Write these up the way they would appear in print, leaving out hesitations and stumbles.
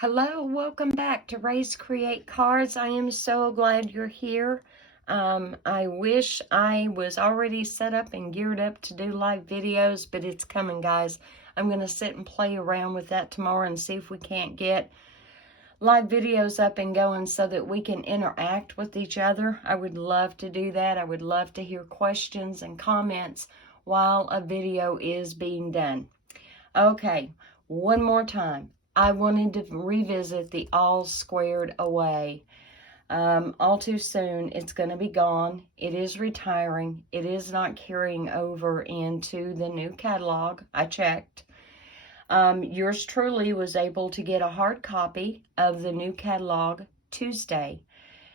Hello, welcome back to Raise Create Cards. I am so glad you're here. I wish I was already set up and geared up to do live videos, but it's coming, guys. I'm going to sit and play around with that tomorrow and see if we can't get live videos up and going so that we can interact with each other. I would love to do that. I would love to hear questions and comments while a video is being done. Okay, one more time. I wanted to revisit the All Squared Away. All too soon, it's going to be gone. It is retiring. It is not carrying over into the new catalog. I checked. Yours truly was able to get a hard copy of the new catalog Tuesday.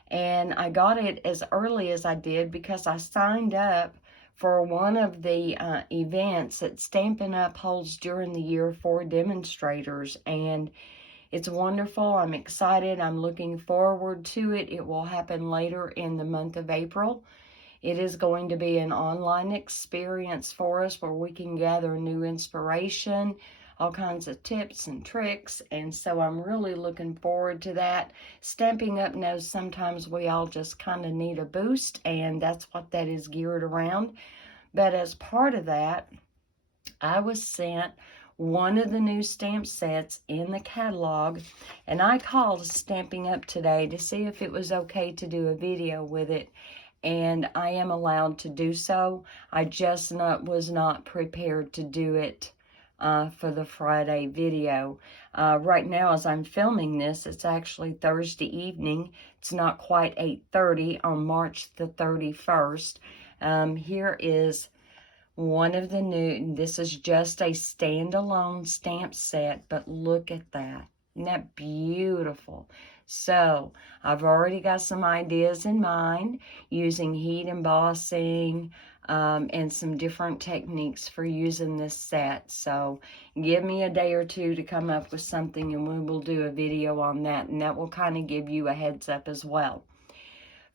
And I got it as early as I did because I signed up for one of the events that Stampin' Up! Holds during the year for demonstrators, and it's wonderful. I'm excited. I'm looking forward to it. It will happen later in the month of April. It is going to be an online experience for us where we can gather new inspiration, all kinds of tips and tricks, and so I'm really looking forward to that. Stamping Up knows sometimes we all just kind of need a boost, and that's what that is geared around. But as part of that, I was sent one of the new stamp sets in the catalog, and I called Stamping Up today to see if it was okay to do a video with it, and I am allowed to do so. I just was not prepared to do it for the Friday video. Right now, as I'm filming this, it's actually Thursday evening. It's not quite 8:30 on March the 31st. Here is one of the new, this is just a standalone stamp set, but look at that. Isn't that beautiful? So, I've already got some ideas in mind using heat embossing and some different techniques for using this set. So, give me a day or two to come up with something and we will do a video on that, and that will kind of give you a heads up as well.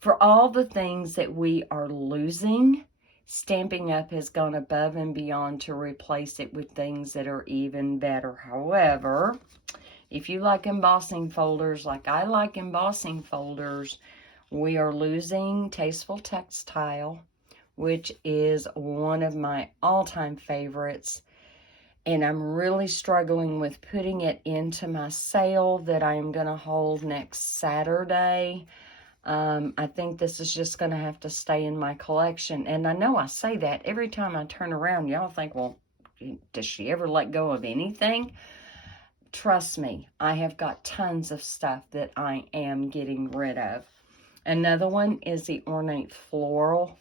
For all the things that we are losing, Stamping Up has gone above and beyond to replace it with things that are even better. However, if you like embossing folders like I like embossing folders, we are losing Tasteful Textile, which is one of my all-time favorites. And I'm really struggling with putting it into my sale that I am going to hold next Saturday. I think this is just going to have to stay in my collection. And I know I say that every time I turn around, y'all think, well, does she ever let go of anything? Trust me, I have got tons of stuff that I am getting rid of. Another one is the Ornate Floral.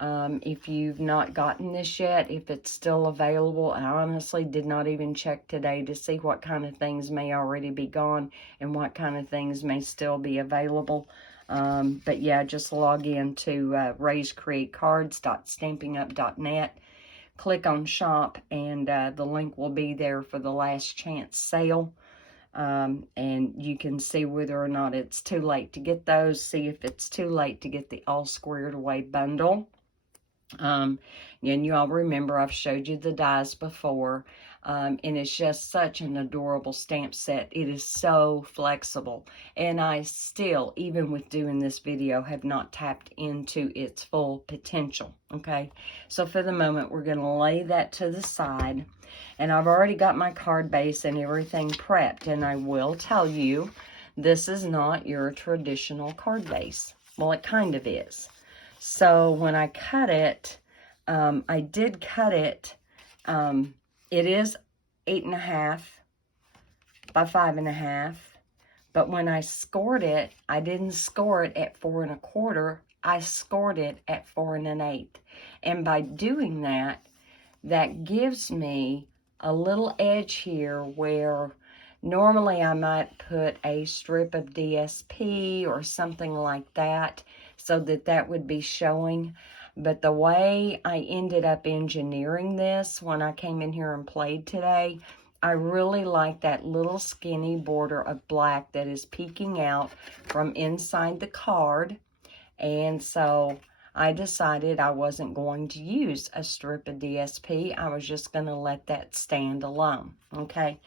If you've not gotten this yet, if it's still available, I honestly did not even check today to see what kind of things may already be gone and what kind of things may still be available. But yeah, just log in to raisecreatecards.stampingup.net. Click on shop, and the link will be there for the last chance sale. And you can see whether or not it's too late to get those. See if it's too late to get the All Squared Away bundle. And you all remember I've showed you the dies before. And it's just such an adorable stamp set. It is so flexible. And I still, even with doing this video, have not tapped into its full potential. Okay, so for the moment, we're going to lay that to the side. And I've already got my card base and everything prepped. And I will tell you, this is not your traditional card base. Well, it kind of is. So when I cut it, I did cut it. It is 8.5 by 5.5. But when I scored it, I didn't score it at 4 1/4. I scored it at 4 1/8. And by doing that, that gives me a little edge here where normally I might put a strip of DSP or something like that so that would be showing. But the way I ended up engineering this when I came in here and played today, I really like that little skinny border of black that is peeking out from inside the card. And so I decided I wasn't going to use a strip of DSP. I was just going to let that stand alone, okay?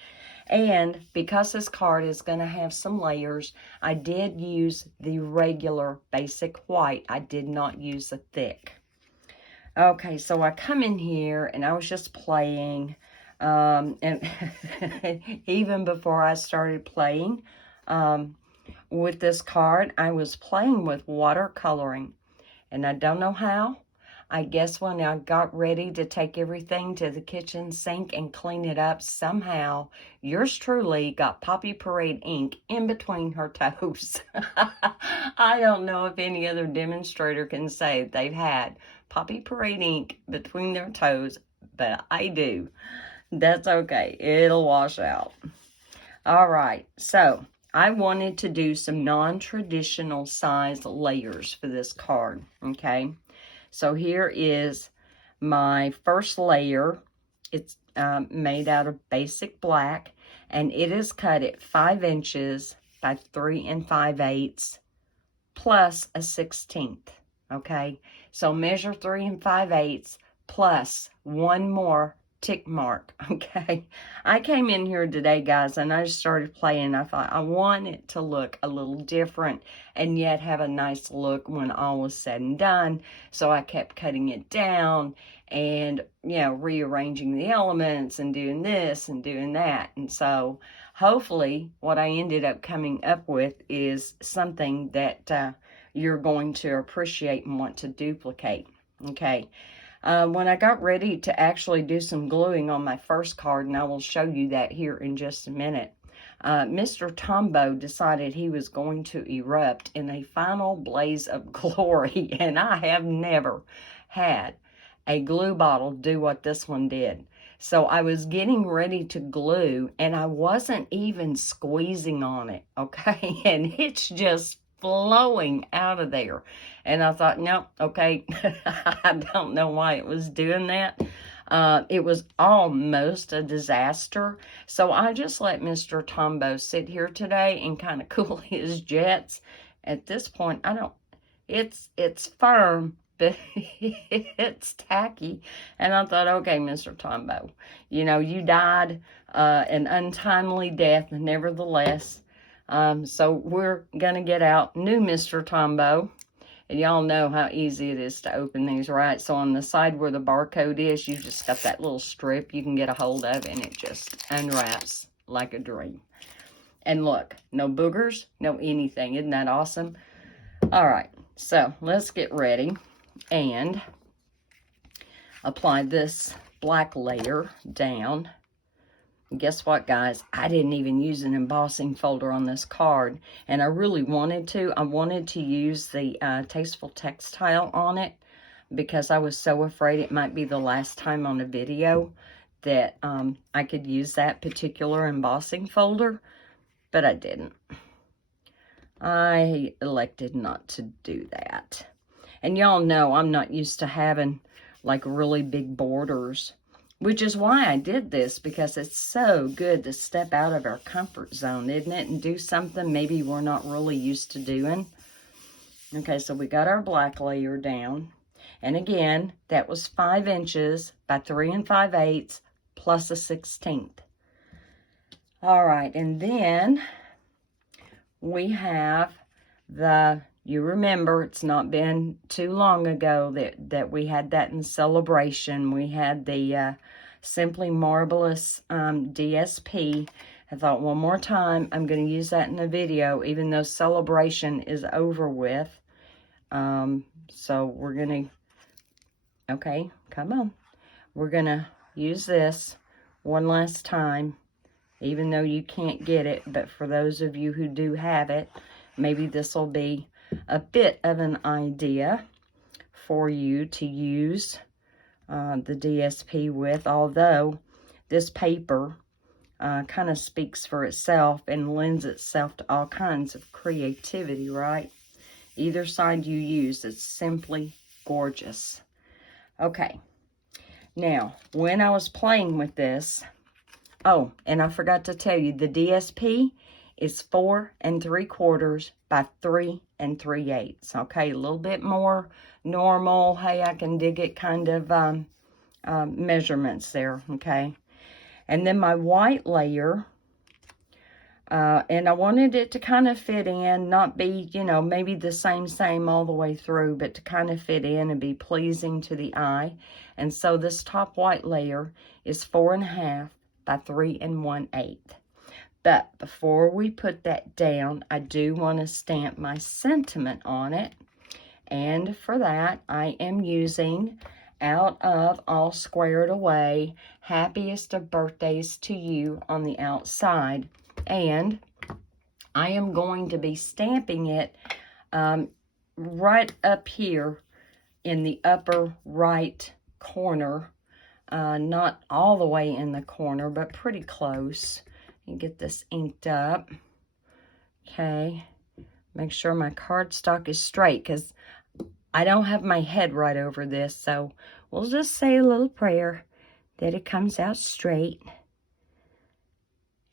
And because this card is going to have some layers, I did use the regular basic white. I did not use the thick. Okay, so I come in here and I was just playing. And even before I started playing with this card, I was playing with watercoloring. And I don't know how. I guess when I got ready to take everything to the kitchen sink and clean it up, somehow yours truly got Poppy Parade ink in between her toes. I don't know if any other demonstrator can say they've had Poppy Parade ink between their toes, but I do. That's okay. It'll wash out. All right, so I wanted to do some non-traditional size layers for this card, okay? So here is my first layer. It's made out of basic black, and it is cut at 5 inches by 3 5/8 plus a 1/16, okay? So measure 3 5/8 plus one more tick mark, okay? I came in here today, guys, and I just started playing. I thought I want it to look a little different and yet have a nice look when all was said and done. So I kept cutting it down and, you know, rearranging the elements and doing this and doing that. And so hopefully what I ended up coming up with is something that you're going to appreciate and want to duplicate, okay? When I got ready to actually do some gluing on my first card, and I will show you that here in just a minute, Mr. Tombow decided he was going to erupt in a final blaze of glory, and I have never had a glue bottle do what this one did. So I was getting ready to glue, and I wasn't even squeezing on it, okay? And it's just flowing out of there. And I thought, no, okay, I don't know why it was doing that. It was almost a disaster. So I just let Mr. Tombow sit here today and kind of cool his jets. At this point, it's firm, but it's tacky. And I thought, okay, Mr. Tombow, you know, you died an untimely death, nevertheless. So we're going to get out new Mr. Tombow. And y'all know how easy it is to open these, right? So on the side where the barcode is, you just got that little strip you can get a hold of, and it just unwraps like a dream. And look, no boogers, no anything. Isn't that awesome? All right, so let's get ready and apply this black layer down. Guess what, guys? I didn't even use an embossing folder on this card, and I really wanted to. I wanted to use the Tasteful Textile on it because I was so afraid it might be the last time on a video that I could use that particular embossing folder, but I didn't. I elected not to do that. And y'all know I'm not used to having like really big borders, which is why I did this, because it's so good to step out of our comfort zone, isn't it? And do something maybe we're not really used to doing. Okay, so we got our black layer down. And again, that was 5 inches by 3 5/8 plus a 1/16. All right, and then we have you remember, it's not been too long ago that we had that in Celebration. We had the Simply Marvelous DSP. I thought one more time, I'm going to use that in the video, even though Celebration is over with. So we're going to, okay, come on. We're going to use this one last time, even though you can't get it. But for those of you who do have it, maybe this will be a bit of an idea for you to use the DSP with, although this paper kind of speaks for itself and lends itself to all kinds of creativity, right? Either side you use, it's simply gorgeous. Okay, now, when I was playing with this, oh, and I forgot to tell you, the DSP is 4 3/4 by 3 3/8. Okay, a little bit more normal. Hey, I can dig it kind of measurements there. Okay, and then my white layer And I wanted it to kind of fit in, not be, you know, maybe the same all the way through, but to kind of fit in and be pleasing to the eye. And so this top white layer is 4.5 by 3 1/8. But before we put that down, I do want to stamp my sentiment on it. And for that, I am using Out of All Squared Away, Happiest of Birthdays to You on the outside. And I am going to be stamping it right up here in the upper right corner. Not all the way in the corner, but pretty close. And get this inked up. Okay. Make sure my cardstock is straight, because I don't have my head right over this, so we'll just say a little prayer that it comes out straight.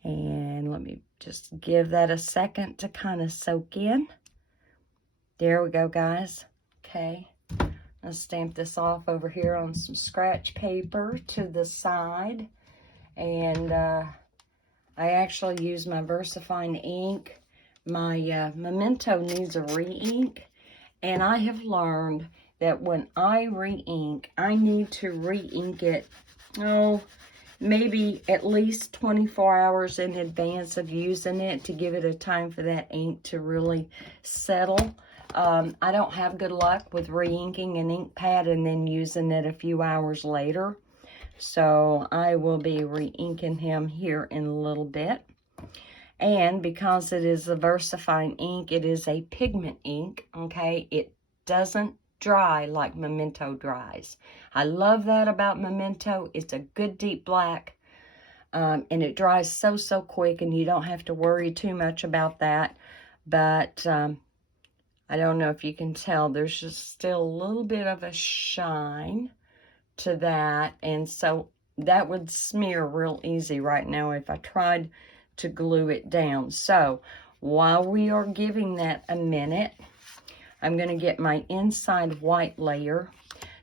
And let me just give that a second to kind of soak in. There we go, guys. Okay. I'll stamp this off over here on some scratch paper to the side. And I actually use my VersaFine ink. My Memento needs a re-ink. And I have learned that when I re-ink, I need to re-ink it, maybe at least 24 hours in advance of using it to give it a time for that ink to really settle. I don't have good luck with re-inking an ink pad and then using it a few hours later. So I will be re-inking him here in a little bit. And because it is a VersaFine ink, it is a pigment ink, okay? It doesn't dry like Memento dries. I love that about Memento. It's a good deep black, and it dries so quick, and you don't have to worry too much about that. But I don't know if you can tell, there's just still a little bit of a shine to that, and so that would smear real easy right now if I tried to glue it down. So while we are giving that a minute, I'm going to get my inside white layer.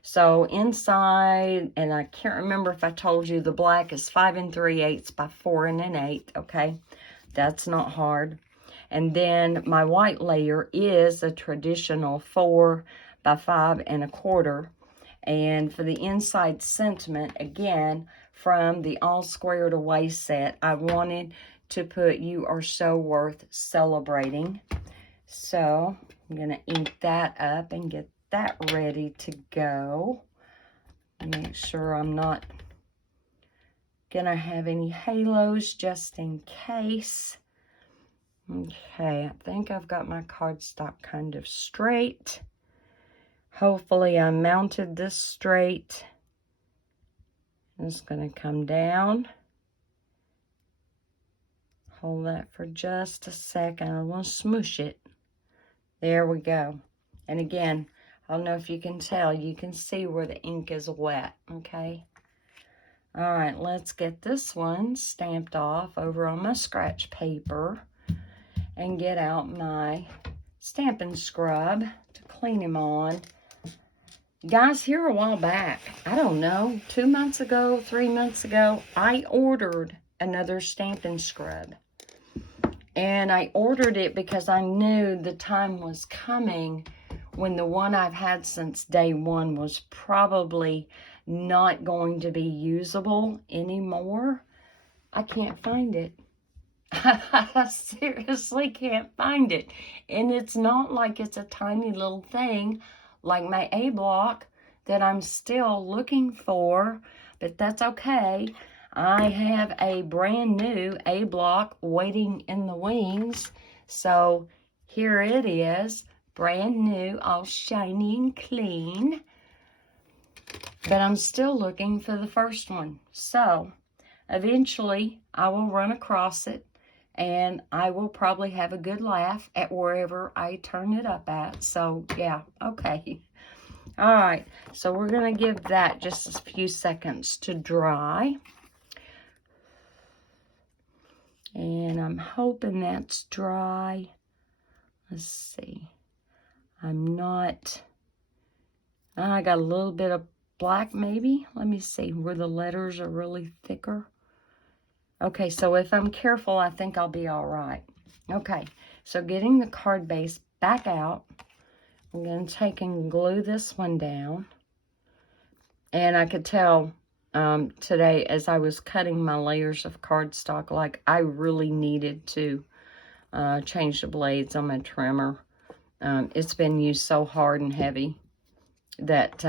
So inside, and I can't remember if I told you, the black is 5 3/8 by 4 1/8, okay? That's not hard. And then my white layer is a traditional 4 by 5 1/4. And for the inside sentiment, again, from the All Squared Away set, I wanted to put You Are So Worth Celebrating. So I'm going to ink that up and get that ready to go. Make sure I'm not going to have any halos just in case. Okay, I think I've got my cardstock kind of straight. Hopefully I mounted this straight. It's going to come down. Hold that for just a second. I want to smoosh it. There we go. And again, I don't know if you can tell, you can see where the ink is wet, okay? All right, let's get this one stamped off over on my scratch paper and get out my stamping scrub to clean him on. Guys, here a while back, I don't know, 2 months ago, 3 months ago, I ordered another stamping scrub. And I ordered it because I knew the time was coming when the one I've had since day one was probably not going to be usable anymore. I can't find it. I seriously can't find it. And it's not like it's a tiny little thing like my A block that I'm still looking for, but that's okay. I have a brand new A block waiting in the wings. So here it is, brand new, all shiny and clean. But I'm still looking for the first one. So eventually I will run across it, and I will probably have a good laugh at wherever I turn it up at. So yeah, okay. All right, so we're going to give that just a few seconds to dry. And I'm hoping that's dry. Let's see. I'm not, I got a little bit of black maybe. Let me see where the letters are really thicker. Okay, so if I'm careful, I think I'll be all right. Okay, so getting the card base back out, I'm going to take and glue this one down. And I could tell today as I was cutting my layers of cardstock, like I really needed to change the blades on my trimmer. It's been used so hard and heavy that,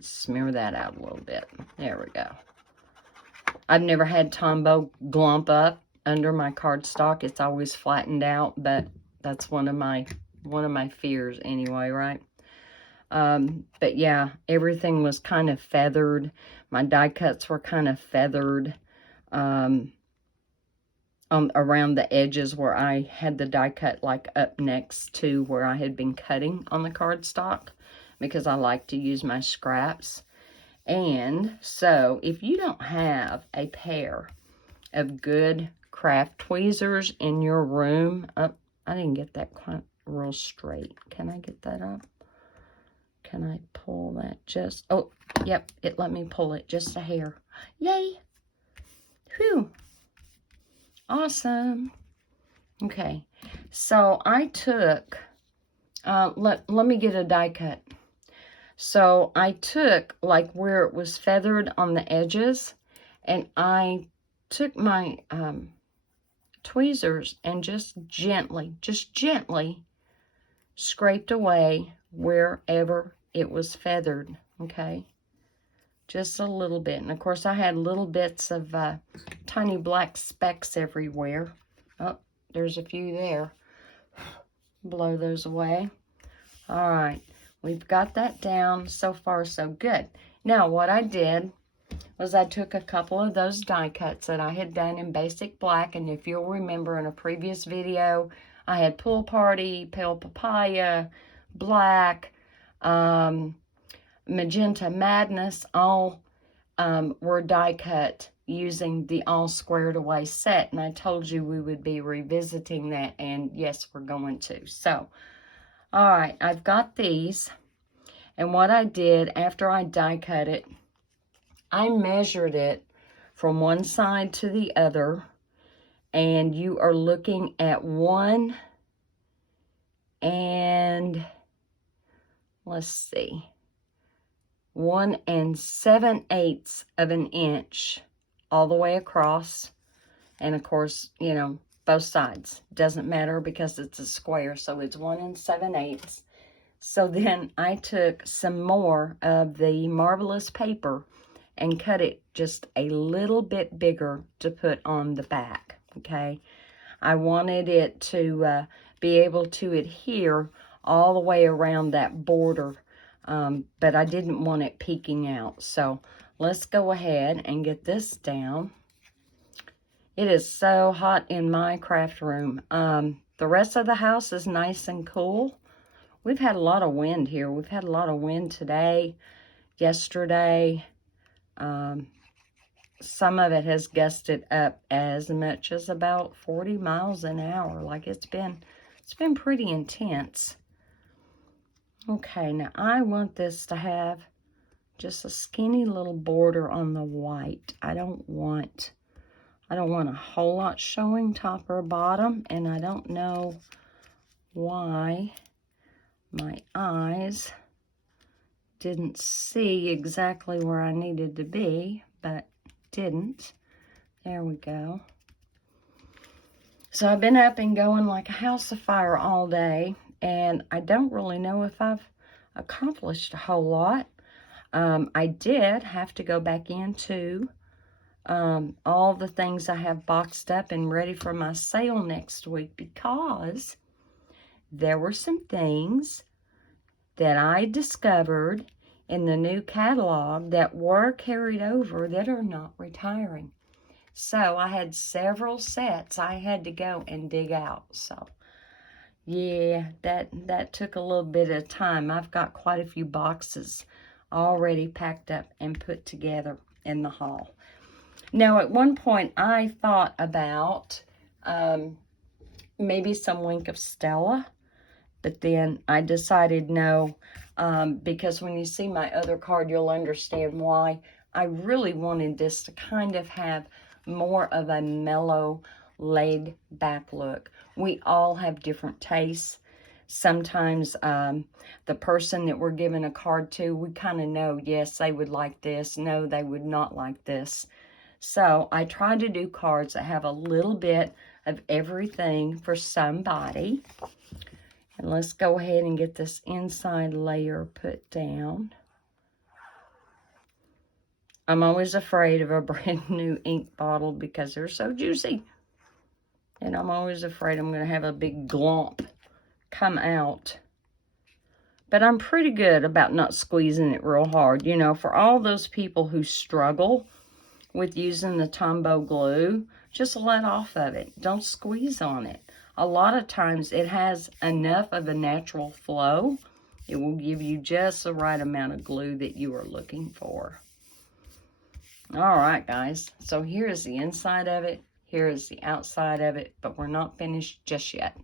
smear that out a little bit. There we go. I've never had Tombow glump up under my cardstock. It's always flattened out, but that's one of my fears anyway, right? But yeah, everything was kind of feathered. My die cuts were kind of feathered around the edges where I had the die cut like up next to where I had been cutting on the cardstock, because I like to use my scraps. And so if you don't have a pair of good craft tweezers in your room, I didn't get that quite real straight. Can I get that up? Can I pull that just, oh, yep, it let me pull it just a hair. Yay. Whew. Awesome. Okay, so I took, let me get a die cut. So I took like where it was feathered on the edges, and I took my tweezers and just gently scraped away wherever it was feathered, okay? Just a little bit. And of course I had little bits of tiny black specks everywhere. Oh, there's a few there. Blow those away. All right, we've got that down. So far, so good. Now, what I did was I took a couple of those die cuts that I had done in basic black, and if you'll remember in a previous video, I had Pool Party, Pale Papaya, Black, Magenta Madness, all were die cut using the All Squared Away set, and I told you we would be revisiting that, and yes, we're going to. So, all right, I've got these, and what I did after I die cut it, I measured it from one side to the other, and you are looking at 1 and, let's see, 1 7/8 of an inch all the way across. And of course, you know, both sides. Doesn't matter because it's a square, so it's 1 7/8. So then I took some more of the Marvelous paper and cut it just a little bit bigger to put on the back, okay? I wanted it to be able to adhere all the way around that border, but I didn't want it peeking out. So let's go ahead and get this down. It is so hot in my craft room. The rest of the house is nice and cool. We've had a lot of wind here. We've had a lot of wind today, yesterday. Some of it has gusted up as much as about 40 miles an hour. Like it's been pretty intense. Okay, now I want this to have just a skinny little border on the white. I don't want a whole lot showing top or bottom, and I don't know why my eyes didn't see exactly where I needed to be, but didn't. There we go. So I've been up and going like a house afire all day, and I don't really know if I've accomplished a whole lot. I did have to go back into all the things I have boxed up and ready for my sale next week, because there were some things that I discovered in the new catalog that were carried over that are not retiring. So I had several sets I had to go and dig out. So yeah, that took a little bit of time. I've got quite a few boxes already packed up and put together in the haul. Now, at one point, I thought about maybe some Wink of Stella, but then I decided no, because when you see my other card, you'll understand why. I really wanted this to kind of have more of a mellow, laid back look. We all have different tastes. Sometimes the person that we're giving a card to, we kind of know, yes, they would like this. No, they would not like this. So I try to do cards that have a little bit of everything for somebody. And let's go ahead and get this inside layer put down. I'm always afraid of a brand new ink bottle because they're so juicy. And I'm always afraid I'm going to have a big glomp come out. But I'm pretty good about not squeezing it real hard. You know, for all those people who struggle with using the Tombow glue, just let off of it. Don't squeeze on it. A lot of times it has enough of a natural flow. It will give you just the right amount of glue that you are looking for. All right, guys. So here is the inside of it. Here is the outside of it, but we're not finished just yet.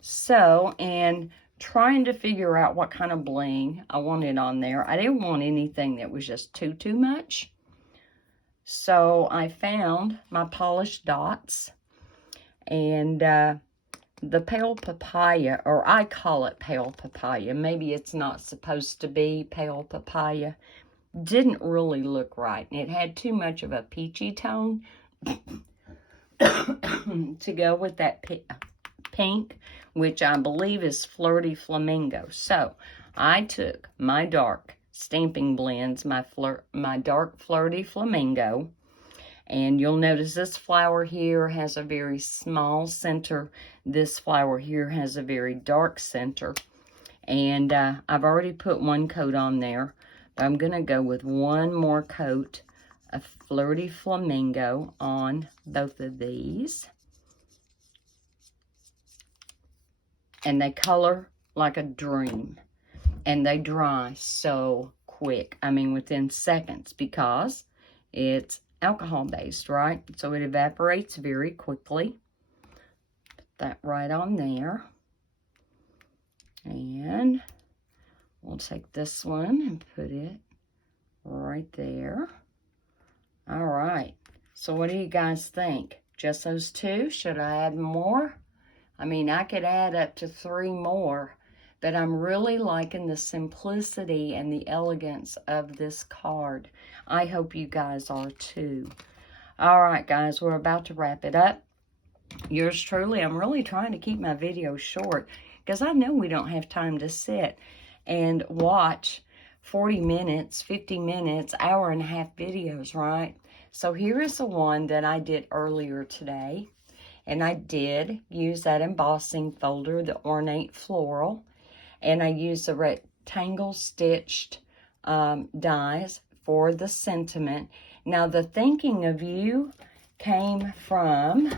So, and trying to figure out what kind of bling I wanted on there. I didn't want anything that was just too much. So I found my polished dots and the pale papaya, or I call it pale papaya. Maybe it's not supposed to be pale papaya. Didn't really look right. It had too much of a peachy tone to go with that pink, which I believe is Flirty Flamingo. So I took my dark Stamping Blends, my dark Flirty Flamingo, and you'll notice this flower here has a very small center. This flower here has a very dark center. And I've already put one coat on there, but I'm going to go with one more coat of Flirty Flamingo on both of these. And they color like a dream. And they dry so quick. I mean, within seconds, because it's alcohol based, right? So it evaporates very quickly. Put that right on there. And we'll take this one and put it right there. All right. So what do you guys think? Just those two? Should I add more? I mean, I could add up to 3 more. But I'm really liking the simplicity and the elegance of this card. I hope you guys are too. All right, guys, we're about to wrap it up. Yours truly, I'm really trying to keep my videos short because I know we don't have time to sit and watch 40 minutes, 50 minutes, hour and a half videos, right? So here is the one that I did earlier today. And I did use that embossing folder, the ornate floral. And I used the rectangle stitched dies for the sentiment. Now, the thinking of you came from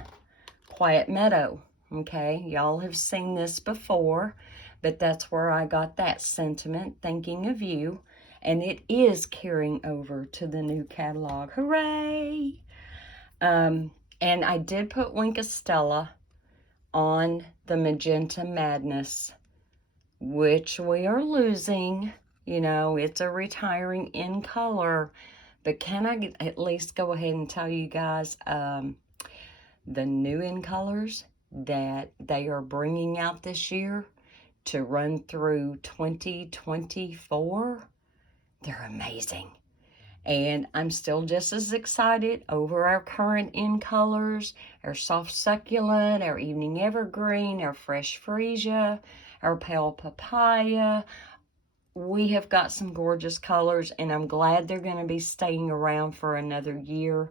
Quiet Meadow, okay? Y'all have seen this before, but that's where I got that sentiment, thinking of you. And it is carrying over to the new catalog. Hooray! And I did put Wink of Stella on the Magenta Madness, which we are losing. You know, it's a retiring in color. But can I at least go ahead and tell you guys the new in colors that they are bringing out this year to run through 2024? They're amazing. And I'm still just as excited over our current in colors, our soft succulent, our evening evergreen, our fresh freesia, our pale papaya. We have got some gorgeous colors, and I'm glad they're going to be staying around for another year.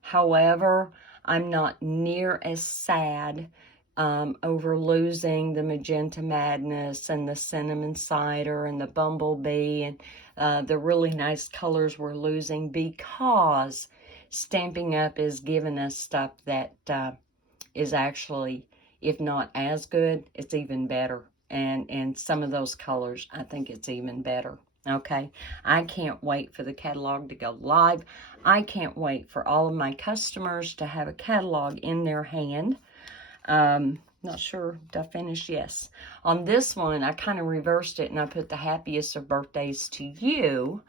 However, I'm not near as sad over losing the Magenta Madness and the Cinnamon Cider and the Bumblebee and the really nice colors we're losing, because Stampin' Up! Is giving us stuff that is actually, if not as good, it's even better. And some of those colors, I think it's even better. Okay, I can't wait for the catalog to go live. I can't wait for all of my customers to have a catalog in their hand. Not sure, did I finish? Yes. On this one, I kind of reversed it, and I put the happiest of birthdays to you.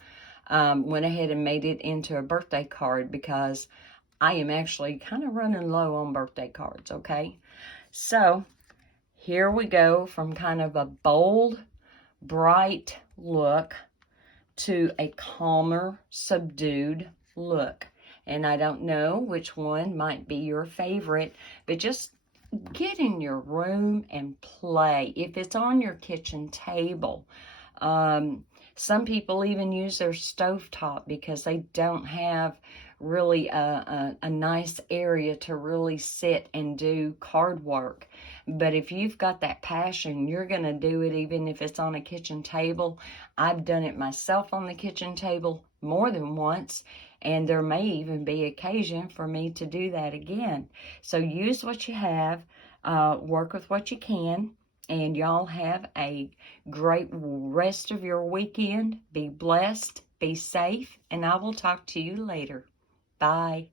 Went ahead and made it into a birthday card because I am actually kind of running low on birthday cards, okay? So here we go from kind of a bold, bright look to a calmer, subdued look. And I don't know which one might be your favorite, but just get in your room and play. If it's on your kitchen table, some people even use their stovetop because they don't have really a nice area to really sit and do card work. But if you've got that passion, you're going to do it even if it's on a kitchen table. I've done it myself on the kitchen table more than once, and there may even be occasion for me to do that again. So use what you have, work with what you can, and y'all have a great rest of your weekend. Be blessed, be safe, and I will talk to you later. Bye.